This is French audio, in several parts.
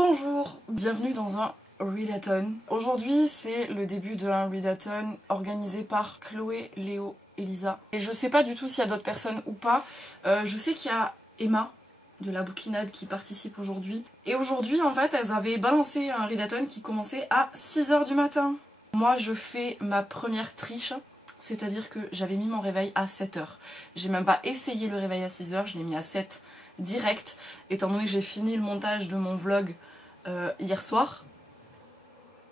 Bonjour, bienvenue dans un readathon. Aujourd'hui c'est le début d'un readathon organisé par Chloé, Léo et Lisa. Et je sais pas du tout s'il y a d'autres personnes ou pas. Je sais qu'il y a Emma de la bouquinade qui participe aujourd'hui. Et aujourd'hui en fait elles avaient balancé un readathon qui commençait à 6 h du matin. Moi je fais ma première triche. C'est-à-dire que j'avais mis mon réveil à 7 h. J'ai même pas essayé le réveil à 6 h, je l'ai mis à 7 direct, étant donné que j'ai fini le montage de mon vlog hier soir.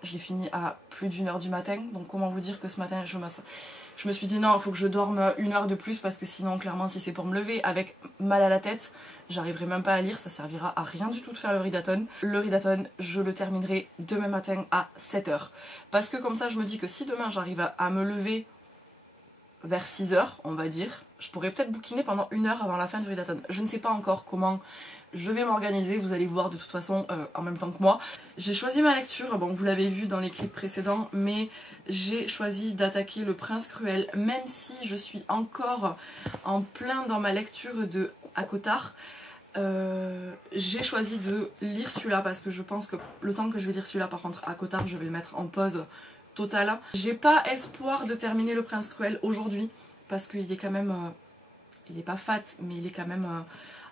J'ai fini à plus d'1 h du matin, donc comment vous dire que ce matin je me suis dit non, il faut que je dorme 1 heure de plus parce que sinon clairement si c'est pour me lever avec mal à la tête, j'arriverai même pas à lire, ça servira à rien du tout de faire le readathon. Le readathon, je le terminerai demain matin à 7 h. Parce que comme ça je me dis que si demain j'arrive à me lever vers 6 h, on va dire, je pourrais peut-être bouquiner pendant 1 heure avant la fin du readathon. Je ne sais pas encore comment je vais m'organiser, vous allez voir de toute façon en même temps que moi. J'ai choisi ma lecture, bon vous l'avez vu dans les clips précédents, mais j'ai choisi d'attaquer Le Prince Cruel, même si je suis encore en plein dans ma lecture de ACOTAR. J'ai choisi de lire celui-là parce que je pense que le temps que je vais lire celui-là, par contre ACOTAR je vais le mettre en pause totale. J'ai pas espoir de terminer Le Prince Cruel aujourd'hui parce qu'il est quand même, il est pas fat mais il est quand même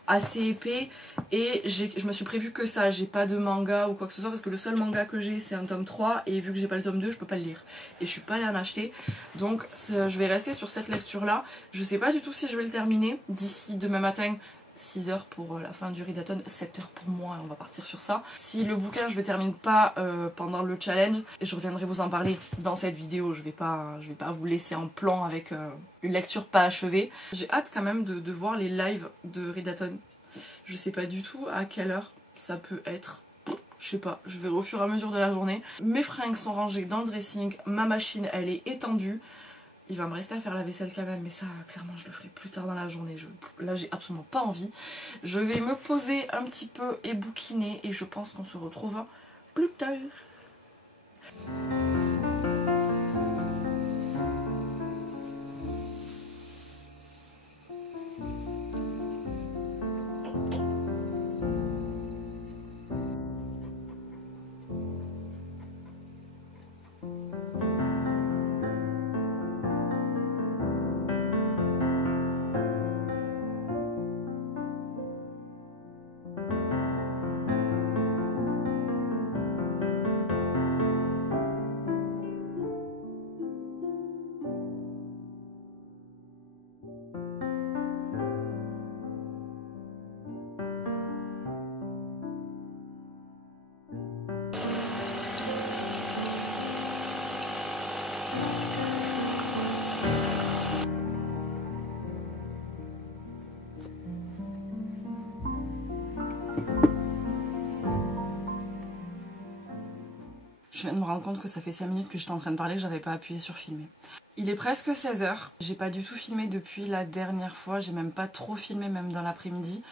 assez épais et je me suis prévu que ça, j'ai pas de manga ou quoi que ce soit parce que le seul manga que j'ai c'est un tome 3 et vu que j'ai pas le tome 2 je peux pas le lire et je suis pas allée en acheter, donc je vais rester sur cette lecture là. Je sais pas du tout si je vais le terminer d'ici demain matin. 6 h pour la fin du readathon, 7 h pour moi, on va partir sur ça. Si le bouquin je le termine pas pendant le challenge, je reviendrai vous en parler dans cette vidéo, je vais pas vous laisser en plan avec une lecture pas achevée. J'ai hâte quand même de voir les lives de readathon. Je sais pas du tout à quelle heure ça peut être. Je sais pas, je verrai au fur et à mesure de la journée. Mes fringues sont rangées dans le dressing, ma machine elle est étendue. Il va me rester à faire la vaisselle quand même, mais ça, clairement, je le ferai plus tard dans la journée. Là, j'ai absolument pas envie. Je vais me poser un petit peu et bouquiner, et je pense qu'on se retrouve plus tard. Je viens de me rendre compte que ça fait 5 minutes que j'étais en train de parler, que j'avais pas appuyé sur filmer. Il est presque 16 h, j'ai pas du tout filmé depuis la dernière fois, j'ai même pas trop filmé même dans l'après-midi.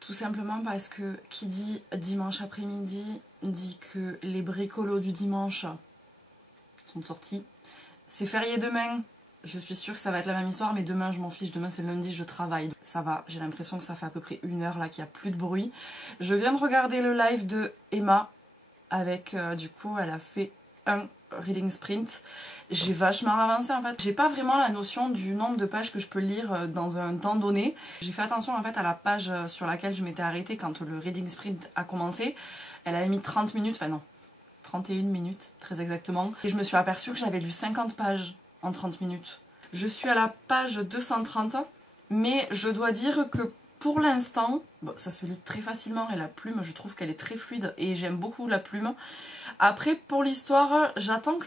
Tout simplement parce que qui dit dimanche après-midi dit que les bricolos du dimanche sont sortis. C'est férié demain, je suis sûre que ça va être la même histoire, mais demain je m'en fiche, demain c'est lundi, je travaille. Ça va, j'ai l'impression que ça fait à peu près 1 heure là qu'il n'y a plus de bruit. Je viens de regarder le live de Emma. Avec du coup elle a fait un reading sprint. J'ai vachement avancé en fait. J'ai pas vraiment la notion du nombre de pages que je peux lire dans un temps donné. J'ai fait attention en fait à la page sur laquelle je m'étais arrêtée quand le reading sprint a commencé. Elle avait mis 30 minutes, enfin non, 31 minutes très exactement. Et je me suis aperçue que j'avais lu 50 pages en 30 minutes. Je suis à la page 230, mais je dois dire que pour l'instant, bon, ça se lit très facilement et la plume, je trouve qu'elle est très fluide et j'aime beaucoup la plume. Après, pour l'histoire, j'attends que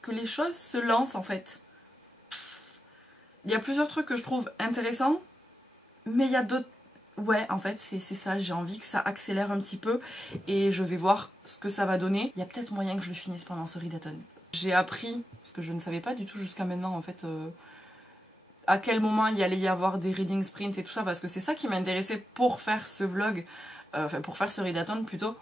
que les choses se lancent en fait. Il y a plusieurs trucs que je trouve intéressants, mais il y a d'autres... Ouais, en fait, c'est ça, j'ai envie que ça accélère un petit peu et je vais voir ce que ça va donner. Il y a peut-être moyen que je le finisse pendant ce readathon. J'ai appris, parce que je ne savais pas du tout jusqu'à maintenant en fait... à quel moment il allait y avoir des reading sprints et tout ça, parce que c'est ça qui m'intéressait pour faire ce vlog, enfin pour faire ce readathon plutôt,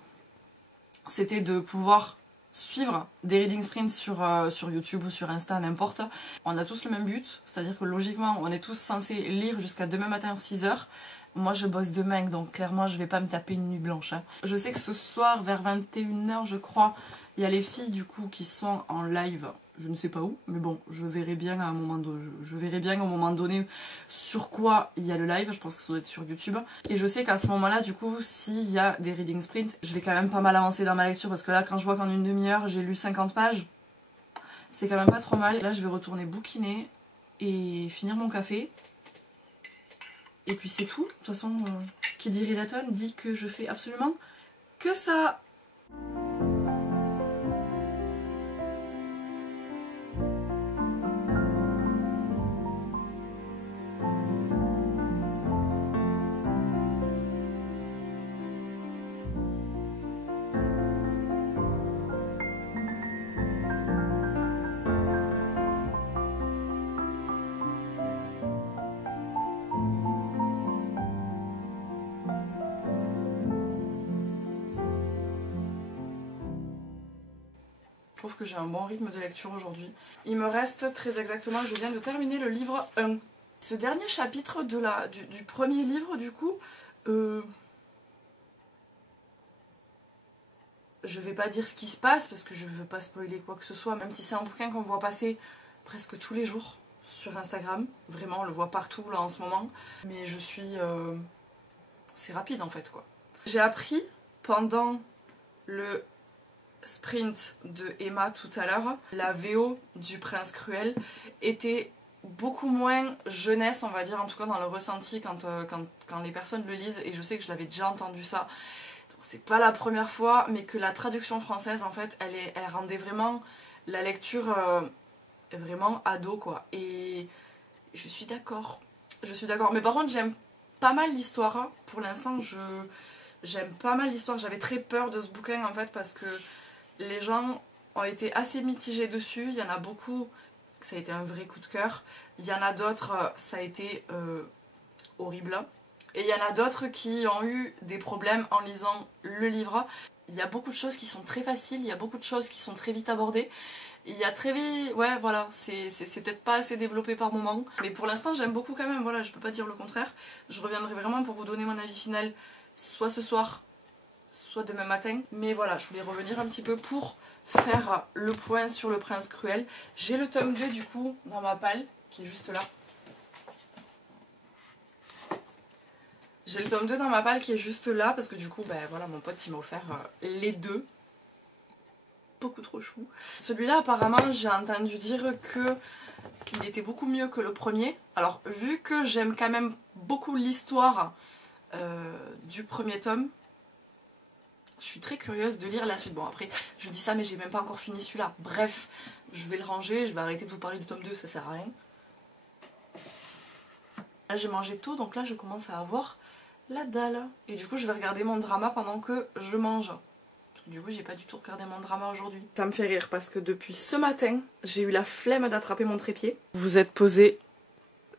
c'était de pouvoir suivre des reading sprints sur YouTube ou sur Insta, n'importe. On a tous le même but, c'est-à-dire que logiquement on est tous censés lire jusqu'à demain matin 6 h. Moi je bosse demain donc clairement je vais pas me taper une nuit blanche. Hein. Je sais que ce soir vers 21 h je crois, il y a les filles du coup qui sont en live. Je ne sais pas où, mais bon, je verrai bien à un moment donné, au moment donné sur quoi il y a le live. Je pense que ça doit être sur YouTube. Et je sais qu'à ce moment-là, du coup, s'il y a des reading sprints, je vais quand même pas mal avancer dans ma lecture parce que là, quand je vois qu'en une demi-heure, j'ai lu 50 pages, c'est quand même pas trop mal. Là, je vais retourner bouquiner et finir mon café. Et puis c'est tout. De toute façon, qui dit Readathon dit que je fais absolument que ça. Je trouve que j'ai un bon rythme de lecture aujourd'hui. Il me reste très exactement, je viens de terminer le livre 1. Ce dernier chapitre du premier livre, du coup, je vais pas dire ce qui se passe parce que je veux pas spoiler quoi que ce soit, même si c'est un bouquin qu'on voit passer presque tous les jours sur Instagram. Vraiment, on le voit partout là en ce moment. Mais je suis... c'est rapide en fait quoi. J'ai appris pendant le sprint de Emma tout à l'heure, la VO du Prince Cruel était beaucoup moins jeunesse, on va dire, en tout cas dans le ressenti quand les personnes le lisent, et je sais que je l'avais déjà entendu ça, donc c'est pas la première fois, mais que la traduction française en fait elle rendait vraiment la lecture vraiment ado quoi, et je suis d'accord, mais par contre j'aime pas mal l'histoire, pour l'instant j'aime pas mal l'histoire, j'avais très peur de ce bouquin en fait parce que les gens ont été assez mitigés dessus, il y en a beaucoup, ça a été un vrai coup de cœur, il y en a d'autres, ça a été horrible, et il y en a d'autres qui ont eu des problèmes en lisant le livre. Il y a beaucoup de choses qui sont très faciles, il y a beaucoup de choses qui sont très vite abordées, il y a très vite, ouais voilà, c'est peut-être pas assez développé par moment, mais pour l'instant j'aime beaucoup quand même, voilà, je peux pas dire le contraire. Je reviendrai vraiment pour vous donner mon avis final, soit ce soir, soit demain matin, mais voilà, je voulais revenir un petit peu pour faire le point sur le Prince Cruel. J'ai le tome 2 du coup dans ma palle, qui est juste là. J'ai le tome 2 dans ma palle qui est juste là, parce que du coup, ben voilà, mon pote il m'a offert les deux. Beaucoup trop chou. Celui-là apparemment j'ai entendu dire que il était beaucoup mieux que le premier. Alors vu que j'aime quand même beaucoup l'histoire du premier tome, je suis très curieuse de lire la suite. Bon après, je dis ça mais j'ai même pas encore fini celui-là. Bref, je vais le ranger, je vais arrêter de vous parler du tome 2, ça sert à rien. Là j'ai mangé tôt, donc là je commence à avoir la dalle. Et du coup je vais regarder mon drama pendant que je mange. Parce que du coup j'ai pas du tout regardé mon drama aujourd'hui. Ça me fait rire parce que depuis ce matin, j'ai eu la flemme d'attraper mon trépied. Vous êtes posé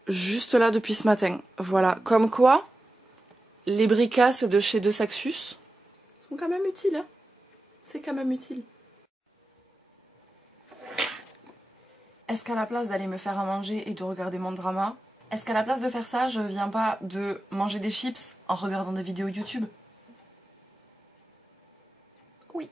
juste là depuis ce matin. Voilà, comme quoi, les bricasses de chez De Saxus sont quand même utiles, hein. C'est quand même utile. Est-ce qu'à la place d'aller me faire à manger et de regarder mon drama, est-ce qu'à la place de faire ça, je viens pas de manger des chips en regardant des vidéos YouTube? Oui.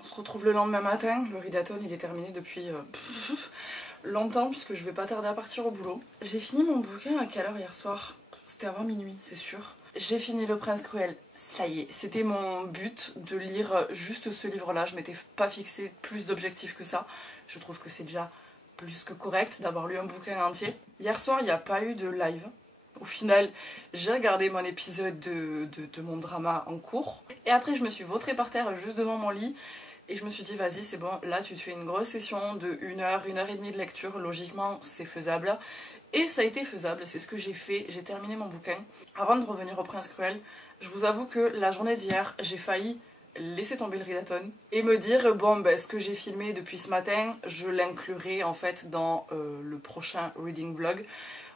On se retrouve le lendemain matin. Le Readathon il est terminé depuis longtemps puisque je vais pas tarder à partir au boulot. J'ai fini mon bouquin à quelle heure hier soir? C'était avant minuit, c'est sûr. J'ai fini Le Prince Cruel, ça y est, c'était mon but de lire juste ce livre-là. Je m'étais pas fixé plus d'objectifs que ça. Je trouve que c'est déjà plus que correct d'avoir lu un bouquin entier. Hier soir, il n'y a pas eu de live. Au final, j'ai regardé mon épisode de mon drama en cours. Et après, je me suis vautrée par terre juste devant mon lit. Et je me suis dit, vas-y, c'est bon, là tu te fais une grosse session de 1 heure, 1 heure et demie de lecture. Logiquement, c'est faisable. Et ça a été faisable, c'est ce que j'ai fait. J'ai terminé mon bouquin. Avant de revenir au Prince Cruel, je vous avoue que la journée d'hier, j'ai failli laisser tomber le readathon et me dire, bon, ben, ce que j'ai filmé depuis ce matin, je l'inclurai en fait dans le prochain reading vlog.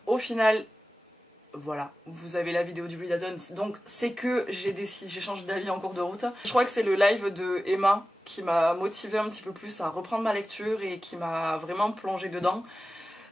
Au final, voilà, vous avez la vidéo du readathon, donc c'est que j'ai changé d'avis en cours de route. Je crois que c'est le live de Emma qui m'a motivé un petit peu plus à reprendre ma lecture et qui m'a vraiment plongé dedans.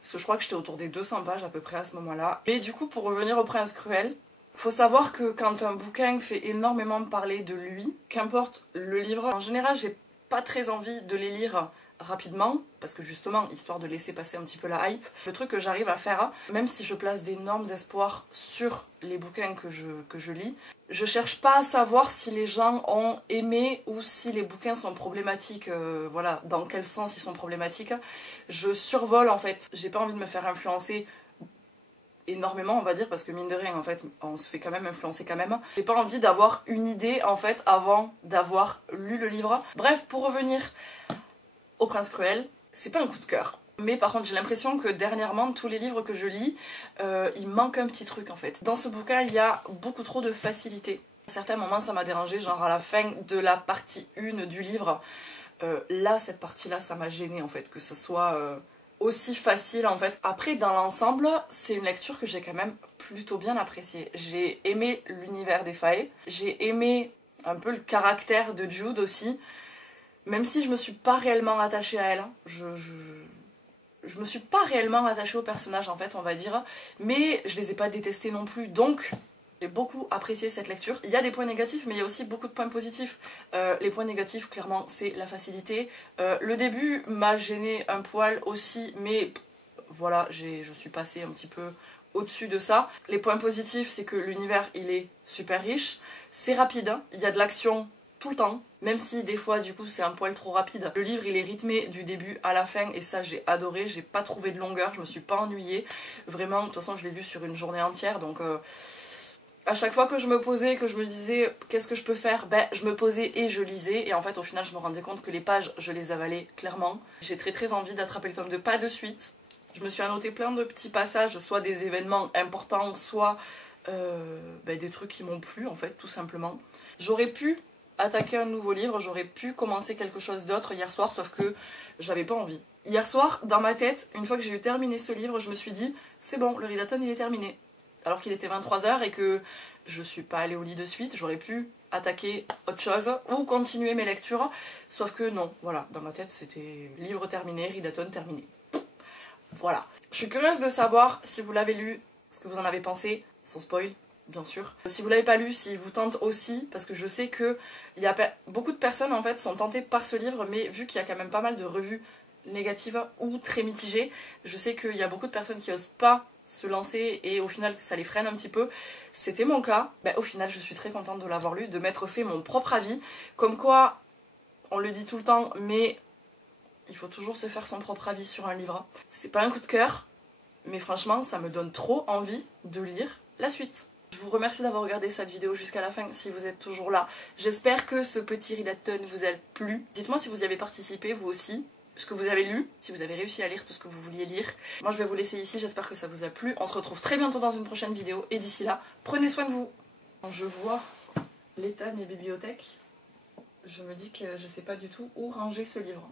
Parce que je crois que j'étais autour des 200 pages à peu près à ce moment-là. Et du coup, pour revenir au Prince Cruel, faut savoir que quand un bouquin fait énormément parler de lui, qu'importe le livre, en général j'ai pas très envie de les lire rapidement, parce que justement, histoire de laisser passer un petit peu la hype, le truc que j'arrive à faire, même si je place d'énormes espoirs sur les bouquins que je lis, je cherche pas à savoir si les gens ont aimé ou si les bouquins sont problématiques, voilà, dans quel sens ils sont problématiques. Je survole en fait, j'ai pas envie de me faire influencer énormément on va dire, parce que mine de rien en fait on se fait quand même influencer quand même. J'ai pas envie d'avoir une idée en fait avant d'avoir lu le livre. Bref, pour revenir au Prince Cruel, c'est pas un coup de cœur. Mais par contre j'ai l'impression que dernièrement tous les livres que je lis, il manque un petit truc en fait. Dans ce bouquin il y a beaucoup trop de facilité. À certains moments ça m'a dérangé, genre à la fin de la partie 1 du livre, là cette partie là ça m'a gêné en fait, que ce soit aussi facile en fait. Après dans l'ensemble c'est une lecture que j'ai quand même plutôt bien appréciée. J'ai aimé l'univers des Fae, j'ai aimé un peu le caractère de Jude aussi, même si je me suis pas réellement attachée à elle. Je me suis pas réellement attachée au personnage en fait on va dire, mais je les ai pas détestés non plus, donc j'ai beaucoup apprécié cette lecture. Il y a des points négatifs mais il y a aussi beaucoup de points positifs. Les points négatifs clairement c'est la facilité. Le début m'a gêné un poil aussi, mais voilà, je suis passée un petit peu au-dessus de ça. Les points positifs c'est que l'univers il est super riche, c'est rapide, hein. Il y a de l'action tout le temps, même si des fois du coup c'est un poil trop rapide. Le livre il est rythmé du début à la fin et ça j'ai adoré, j'ai pas trouvé de longueur, je me suis pas ennuyée. Vraiment, de toute façon je l'ai lu sur une journée entière, donc à chaque fois que je me posais, que je me disais qu'est-ce que je peux faire, ben je me posais et je lisais, et en fait au final je me rendais compte que les pages je les avalais clairement. J'ai très envie d'attraper le tome 2, pas de suite. Je me suis annoté plein de petits passages, soit des événements importants, soit des trucs qui m'ont plu en fait tout simplement. J'aurais pu attaquer un nouveau livre, j'aurais pu commencer quelque chose d'autre hier soir, sauf que j'avais pas envie. Hier soir, dans ma tête, une fois que j'ai eu terminé ce livre, je me suis dit c'est bon, le readathon il est terminé. Alors qu'il était 23 h et que je suis pas allée au lit de suite, j'aurais pu attaquer autre chose ou continuer mes lectures, sauf que non, voilà, dans ma tête c'était livre terminé, readathon terminé. Voilà. Je suis curieuse de savoir si vous l'avez lu, ce que vous en avez pensé, sans spoil bien sûr. Si vous l'avez pas lu, s'il vous tente aussi, parce que je sais que beaucoup de personnes en fait sont tentées par ce livre, mais vu qu'il y a quand même pas mal de revues négatives ou très mitigées, je sais qu'il y a beaucoup de personnes qui osent pas se lancer et au final ça les freine un petit peu. C'était mon cas. Au final je suis très contente de l'avoir lu, de m'être fait mon propre avis. Comme quoi, on le dit tout le temps, mais il faut toujours se faire son propre avis sur un livre. C'est pas un coup de cœur, mais franchement ça me donne trop envie de lire la suite. Je vous remercie d'avoir regardé cette vidéo jusqu'à la fin si vous êtes toujours là. J'espère que ce petit readathon vous a plu. Dites-moi si vous y avez participé vous aussi, ce que vous avez lu, si vous avez réussi à lire tout ce que vous vouliez lire. Moi je vais vous laisser ici, j'espère que ça vous a plu. On se retrouve très bientôt dans une prochaine vidéo et d'ici là, prenez soin de vous. Quand je vois l'état de mes bibliothèques, je me dis que je sais pas du tout où ranger ce livre.